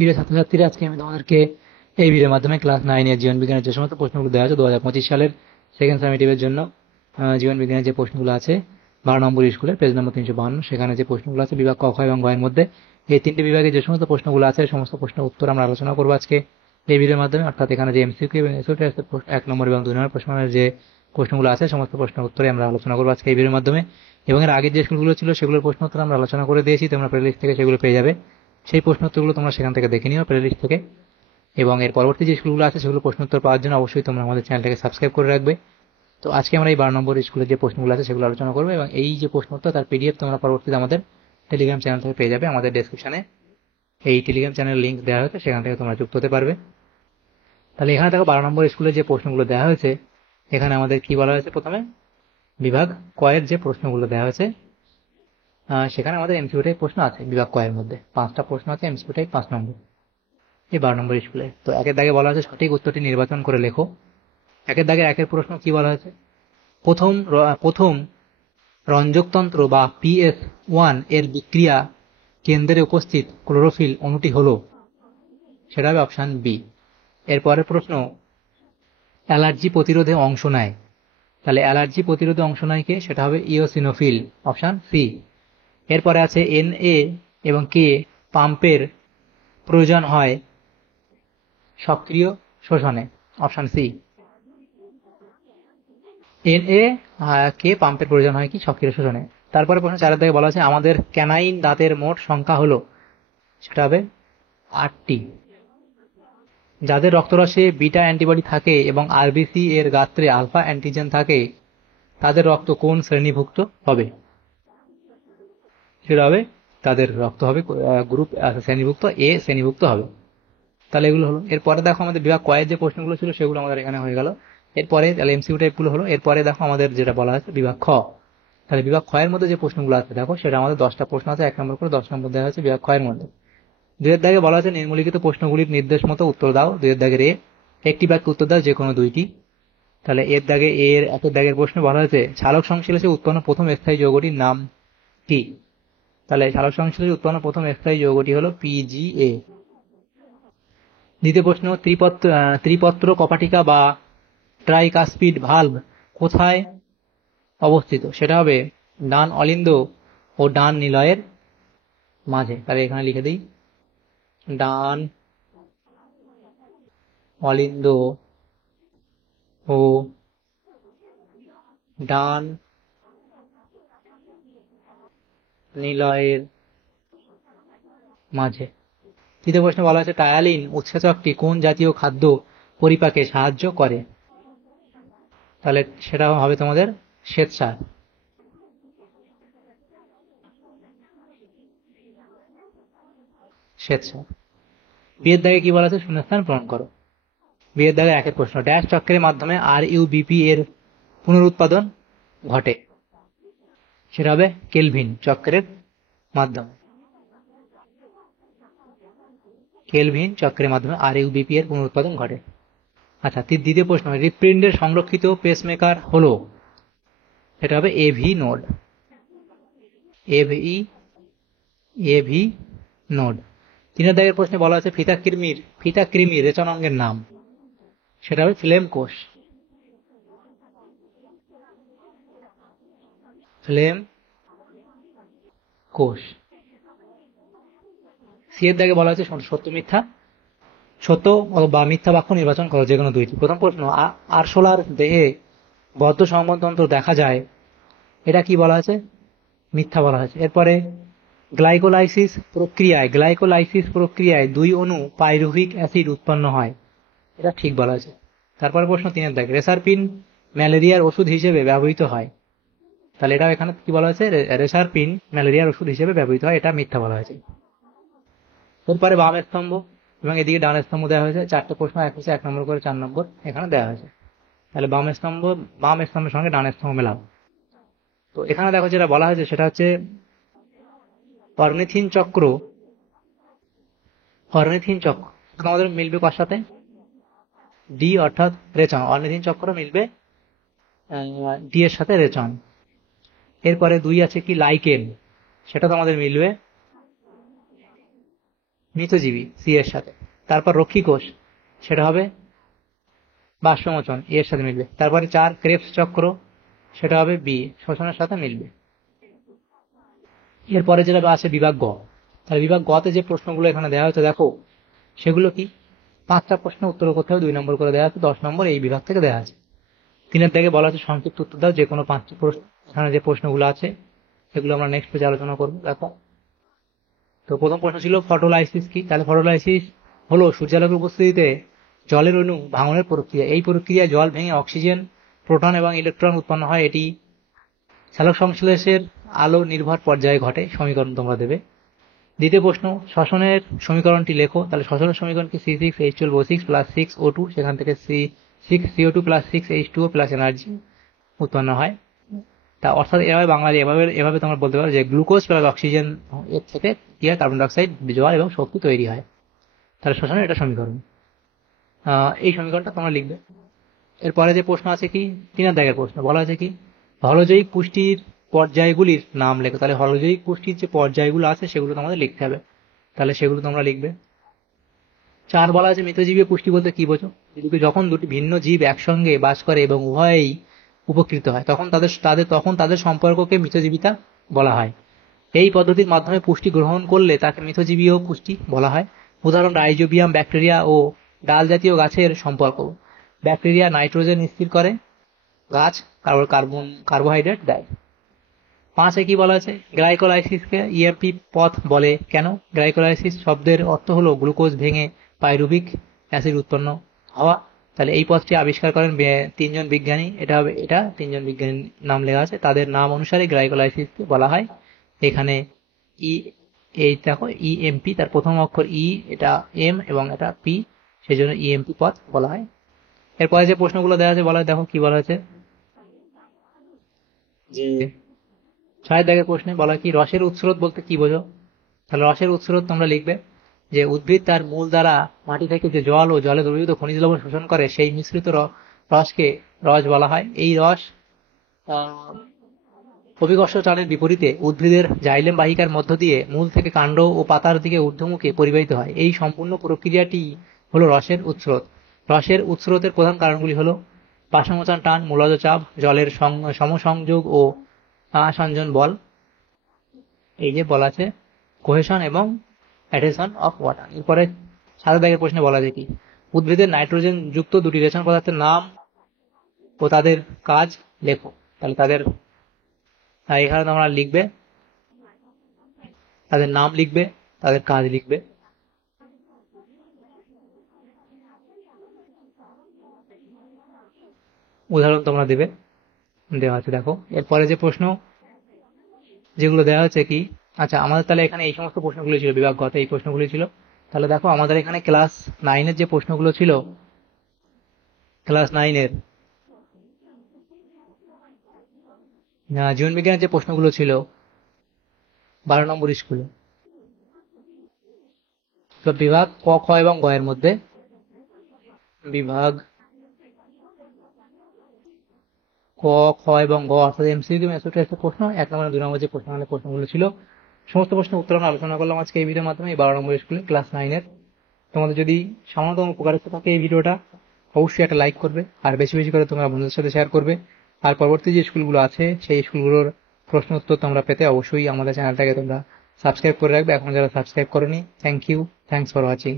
প্রিয় ছাত্রছাত্রীরা, আজকে আমি তোমাদেরকে এই ভিডিওর মাধ্যমে ক্লাস 9 এর জীবন বিজ্ঞানের যে সমস্ত প্রশ্নগুলো দেওয়া আছে 2025 সালের সেকেন্ড সামেটিভের জন্য জীবন বিজ্ঞানের যে প্রশ্নগুলো আছে 12 নম্বর স্কুলের পেজ নম্বর 352, সেখানে যে প্রশ্নগুলো আছে বিভাগ ক, খ এবং গ এর মধ্যে এই তিনটি বিভাগে যে সমস্ত প্রশ্নগুলো আছে সমস্ত প্রশ্নের উত্তর আমরা আলোচনা করবো আজকে এই ভিডিওর মাধ্যমে। অর্থাৎ এখানে যে এমসিকিউ এবং এসও টেস্ট 1 নম্বর এবং 2 নম্বর প্রশ্নের যে প্রশ্নগুলো আছে সমস্ত প্রশ্নের উত্তরে আমরা আলোচনা করবো আজকে এই ভিডিওর মাধ্যমে। এবং এর আগের যে স্কুলগুলো ছিল সেগুলোর প্রশ্ন উত্তর আমরা আলোচনা করে দিয়েছি, তোমরা প্লেলিস্ট থেকে সেগুলো পেয়ে যাবে। সেই প্রশ্নোত্তরগুলো তোমরা সেখান থেকে দেখে নিও প্লেলিস্ট থেকে। এবং এর পরবর্তী যে স্কুলগুলো আছে সেগুলো প্রশ্নোত্তর পাওয়ার জন্য অবশ্যই তোমরা আমাদের চ্যানেলটাকে সাবস্ক্রাইব করে রাখবে। তো আজকে আমরা এই 12 নম্বর স্কুলের যে প্রশ্নগুলো আছে সেগুলো আলোচনা করবো, এবং এই যে প্রশ্নোত্তর তার পিডিএফ তোমরা পরবর্তীতে আমাদের টেলিগ্রাম চ্যানেল থেকে পেয়ে যাবে। আমাদের ডেসক্রিপশনে এই টেলিগ্রাম চ্যানেলের লিঙ্ক দেওয়া হয়েছে, সেখান থেকে তোমরা যুক্ত হতে পারবে। তাহলে এখানে দেখো 12 নম্বর স্কুলের যে প্রশ্নগুলো দেওয়া হয়েছে, এখানে আমাদের কি বলা হয়েছে, প্রথমে বিভাগ ক এর যে প্রশ্নগুলো দেওয়া হয়েছে সেখানে আমাদের এমসিকিউ টাইপ প্রশ্ন আছে। বিভাগ ক এর মধ্যে 5টা প্রশ্ন আছে, এমসিকিউ টাইপ 5 নম্বর এই 12 নম্বর স্কুলে। তো একের দাগে বলা হয়েছে সঠিক উত্তরটি নির্বাচন করে লেখো। একের দাগে একের প্রশ্ন কি বলা হয়েছে, প্রথম রঞ্জকতন্ত্র বা PS1 এর বিক্রিয়া কেন্দ্রে উপস্থিত ক্লোরোফিল অণুটি হলো, সেটা হবে অপশন বি। এরপরের প্রশ্ন অ্যালার্জি প্রতিরোধে অংশ নেয়, তাহলে অ্যালার্জি প্রতিরোধে অংশ নেয় কে, সেটা হবে ইওসিনোফিল, অপশন সি। এরপরে আছে NA এবং K পাম্পের প্রয়োজন হয় সক্রিয় শোষণে, অপশন সি। NA কে পাম্পের প্রয়োজন হয় কি সক্রিয় শোষণে। তারপরে প্রশ্ন 4 থেকে বলা আছে আমাদের ক্যানাইন দাঁতের মোট সংখ্যা হলো, সেটা হবে 8টি। যাদের রক্তরসে বিটা অ্যান্টিবডি থাকে এবং আরবিসি এর গাত্রে আলফা অ্যান্টিজেন থাকে তাদের রক্ত কোন শ্রেণীভুক্ত হবে, সেটা হবে তাদের রক্ত হবে গ্রুপ শ্রেণীভুক্ত এ শ্রেণীভুক্ত হবে। তাহলে এগুলো হলো। এরপরে দেখো আমাদের বিভাগ কয়ের যে প্রশ্নগুলো ছিল সেগুলো আমাদের এখানে হয়ে গেল। এরপরে তাহলে এমসিকিউ টাইপগুলো হলো। এরপরে দেখো আমাদের যেটা বলা আছে বিভাগ খ, তাহলে বিভাগ খ এর মধ্যে যে প্রশ্নগুলো আছে দেখো সেটা আমাদের 10টা প্রশ্ন আছে, 1 নম্বর করে 10 নম্বর দেওয়া হয়েছে বিভাগ খ এর মধ্যে। 2 এর দাগে বলা আছে নিম্নলিখিত প্রশ্নগুলির নির্দেশ মতো উত্তর দাও। 2 এর দাগের এ একটি বাক্যে উত্তর দাও যে কোনো দুইটি। তাহলে এর দাগে এর একের দাগের প্রশ্ন বলা হয়েছে সালোক সংশ্লেষে উৎপন্ন প্রথম স্থায়ী যৌগটির নাম কি, তাহলে সালোক সংশ্লেষে উৎপন্ন প্রথম স্থায়ী যৌগটি হলো PGA। দ্বিতীয় প্রশ্ন ত্রিপত্র কপাটিকা বা ট্রাইকাসপিড ভালভ কোথায় অবস্থিত, সেটা হবে ডান অলিন্দ ও ডান নিলয়ের মাঝে। তাহলে এখানে লিখে দিই ডান অলিন্দ ও ডান নিলয়ের মাঝে। তৃতীয় প্রশ্ন বলা হয়েছে টায়ালিন উৎসেচকটি কোন জাতীয় খাদ্য পরিপাকে সাহায্য করে, তাহলে সেটা হবে তোমাদের শ্বেতসার। শ্বেতসার। বিয়ের দাগে কি বলা আছে শূন্যস্থান পূরণ করো। বিয়ের দাগে একের প্রশ্ন ড্যাশ চক্রের মাধ্যমে RUBP এর পুনরুৎপাদন ঘটে, সেটা হবে কেলভিন চক্রের মাধ্যমে। কেলভিন চক্রের মাধ্যমে RUBP এর পুনরুৎপাদন ঘটে। আচ্ছা, দ্বিতীয় প্রশ্ন হৃৎপিণ্ডের সংরক্ষিত পেসমেকার হলো, সেটা হবে AV নোড। AV node. 3 দাগের প্রশ্নে বলা আছে ফিতাকৃমির রেচনাঙ্গের নাম, সেটা হবে ফ্লেম কোষ। ফ্লেম কোষ। সি এর দাগে বলা আছে সত্য মিথ্যা, সত্য বা মিথ্যা বাক্য নির্বাচন করো যে কোনো দুইটি। প্রথম প্রশ্ন আরশোলার দেহে বদ্ধ সংবহনতন্ত্র দেখা যায়, এটা কি বলা আছে মিথ্যা বলা হয়েছে। এরপরে গ্লাইকোলাইসিস প্রক্রিয়ায় 2 অণু পাইরুভিক অ্যাসিড উৎপন্ন হয়, এটা ঠিক বলা হয়েছে। তারপরে প্রশ্ন 3 দাগ রেসারপিন ম্যালেরিয়ার ওষুধ হিসেবে ব্যবহৃত হয়, তাহলে এটা এখানে কি বলা হয়েছে রেসারপিন ম্যালেরিয়ার ওষুধ হিসেবে ব্যবহৃত হয়, এটা মিথ্যা বলা হয়েছে। এরপরে বাম স্তম্ভ এবং এদিকে ডান স্তম্ভ দেওয়া হয়েছে। 4টে প্রশ্ন 1 নম্বর করে 4 নম্বর এখানে দেওয়া হয়েছে। তাহলে বাম স্তম্ভের সঙ্গে ডান স্তম্ভ মেলাও। তো এখানে দেখো যেটা বলা হয়েছে সেটা হচ্ছে অর্নিথিন চক্র আমাদের মিলবে কার সাথে, ডি অর্থাৎ রেচন। অর্নিথিন চক্র মিলবে ডি এর সাথে রেচন। এরপরে 2 আছে কি লাইকেন, সেটা তো আমাদের মিলবে মৃতজীবী সি এর সাথে। তারপর রক্ষী কোষ, সেটা হবে বাষ্পমোচন এর সাথে মিলবে। তারপরে 4 ক্রেবস চক্র, সেটা হবে বি, শ্বসনের সাথে মিলবে। এরপরে যেটা আছে বিভাগ গ। তাহলে বিভাগ গতে যে প্রশ্নগুলো এখানে দেওয়া হচ্ছে দেখো, সেগুলো কি 5টা প্রশ্ন উত্তর করতে হবে, 2 নম্বর করে দেওয়া আছে, 10 নম্বর এই বিভাগ থেকে দেওয়া আছে। 3-এর দাগে বলা আছে সংক্ষিপ্ত উত্তর দাও যে কোনো 5টি প্রশ্ন। এখানে যে প্রশ্নগুলো আছে সেগুলো আমরা নেক্সট পেজে আলোচনা করবো। দেখো, তো প্রথম প্রশ্ন ছিল ফটোলাইসিস কি। তাহলে ফটোলাইসিস হলো সূর্যালোকের উপস্থিতিতে জলের অণু ভাঙনের প্রক্রিয়া। এই প্রক্রিয়ায় জল ভেঙে অক্সিজেন, প্রোটন এবং ইলেকট্রন উৎপন্ন হয়। এটি সালোক সংশ্লেষের আলো নির্ভর পর্যায়ে ঘটে। সমীকরণ তোমরা দেবে। দ্বিতীয় প্রশ্ন, শ্বসনের সমীকরণটি লেখো। তাহলে শ্বসনের সমীকরণ কি C6H12O6 প্লাস 6O2, সেখান থেকে C6CO2 plus 6H2O plus energy উৎপন্ন হয়। তা অর্থাৎ এভাবে বাংলায় এভাবে তোমরা বলতে পারো যে গ্লুকোজ প্লাস অক্সিজেন এর থেকে কি হয়, কার্বন ডাইঅক্সাইড, জল এবং শক্তি তৈরি হয়। তাহলে শ্বসনের এটা সমীকরণ। এই সমীকরণটা তোমরা লিখবে। এরপরে যে প্রশ্ন আছে কি, 3-এর দাগের প্রশ্ন, বলা আছে কি হলজৈবিক পুষ্টির পর্যায়গুলির নাম লেখো। তাহলে হলজৈবিক পুষ্টির যে পর্যায়গুলো আছে সেগুলো তোমাদের লিখতে হবে। তাহলে সেগুলো তোমরা লিখবে। 4 বলা আছে মৃতজীবী পুষ্টি বলতে কি বোঝো। যখন দুটি ভিন্ন জীব একসঙ্গে বাস করে এবং উভয়েই উপকৃত হয় তখন তাদের সম্পর্ককে মৃতজীবিতা বলা হয়। এই পদ্ধতির মাধ্যমে পুষ্টি গ্রহণ করলে তাকে মৃতজীবীয় পুষ্টি বলা হয়। উদাহরণ রাইজোবিয়াম ব্যাকটেরিয়া ও ডাল জাতীয় গাছের সম্পর্ক। ব্যাকটেরিয়া নাইট্রোজেন স্থির করে, গাছ কার্বোহাইড্রেট দেয়। 5-এ কি বলা আছে, গ্লাইকোলাইসিসকে ইএমপি পথ বলে কেন। গ্লাইকোলাইসিস শব্দের অর্থ হলো গ্লুকোজ ভেঙে পাইরুভিক অ্যাসিড উৎপন্ন হওয়া। তাহলে এই পথটি আবিষ্কার করেন 3 জন বিজ্ঞানী। এটা 3 জন বিজ্ঞানীর নাম লেখা আছে, তাদের নাম অনুসারে গ্লাইকোলাইসিসকে বলা হয়। এখানে ই, এই দেখো ইএমপি, তার প্রথম অক্ষর ই, এটা এম এবং এটা পি, সেই জন্য ইএমপি পথ বলা হয়। এরপরে যে প্রশ্নগুলো দেওয়া আছে বলা হয়, দেখো কি বলা আছে যে 6-এর দাগের প্রশ্নে বলা কি রসের উৎস্রোত বলতে কি বোঝো। তাহলে রসের উৎস্রোত তোমরা লিখবে যে উদ্ভিদ তার মূল দ্বারা মাটি থেকে যে জল ও জলে দ্রবীভূত খনিজ লবণ শোষণ করে সেই মিশ্রিত রসকে রস বলা হয়। এই রস অভিকর্ষ চালের বিপরীতে উদ্ভিদের জাইলেম বাহিকার মধ্য দিয়ে মূল থেকে কাণ্ড ও পাতার দিকে ঊর্ধ্বমুখে পরিবাহিত হয়। এই সম্পূর্ণ প্রক্রিয়াটি হলো রসের উৎস্রোত। রসের উৎস্রোতের প্রধান কারণগুলি হলো বাষ্পমোচন টান, মূলজ চাপ, জলের সমসংযোগ ও আসঞ্জন বল, এই যে বলা আছে কোহেশন এবং অ্যাডহেশন অফ ওয়াটার। এরপরে 7-এর দাগের প্রশ্নে বলা যায় কি উদ্ভিদের নাইট্রোজেন যুক্ত দুটি রেশন পদার্থের নাম ও তাদের কাজ লেখো। তাহলে এখানে তোমরা লিখবে, তাদের নাম লিখবে, তাদের কাজ লিখবে। উদাহরণ তোমরা দেবে, দেওয়া আছে দেখো। এরপরে যে প্রশ্ন যেগুলো দেওয়া হচ্ছে কি, আচ্ছা আমাদের তাহলে এখানে এই সমস্ত প্রশ্নগুলো ছিল, বিভাগ গতে এই প্রশ্নগুলো ছিল। তাহলে দেখো আমাদের এখানে ক্লাস 9-এর যে প্রশ্নগুলো ছিল, ক্লাস 9-এর জীবন বিজ্ঞানের যে প্রশ্নগুলো ছিল 12 নম্বর স্কুলে, তো বিভাগ ক, খ এবং গ এর মধ্যে বিভাগ ক, খ এবং গ অর্থাৎ এমসিকিউ মেথড টেস্টের প্রশ্ন 1 নম্বর 2 নম্বর যে প্রশ্নগুলো ছিল সমস্ত প্রশ্ন উত্তর আমরা আলোচনা করলাম আজকে এই ভিডিওর মাধ্যমে। 12 নম্বর স্কুলে ক্লাস 9-এর। তোমাদের যদি সামান্যতম উপকারিত থাকে এই ভিডিওটা, অবশ্যই একটা লাইক করবে আর বেশি বেশি করে তোমরা বন্ধুদের সাথে শেয়ার করবে। আর পরবর্তী যে স্কুলগুলো আছে সেই স্কুলগুলোর প্রশ্ন উত্তর তোমরা পেতে অবশ্যই আমাদের চ্যানেলটাকে তোমরা সাবস্ক্রাইব করে রাখবে এখন যারা সাবস্ক্রাইব করোনি। Thank you, thanks for watching.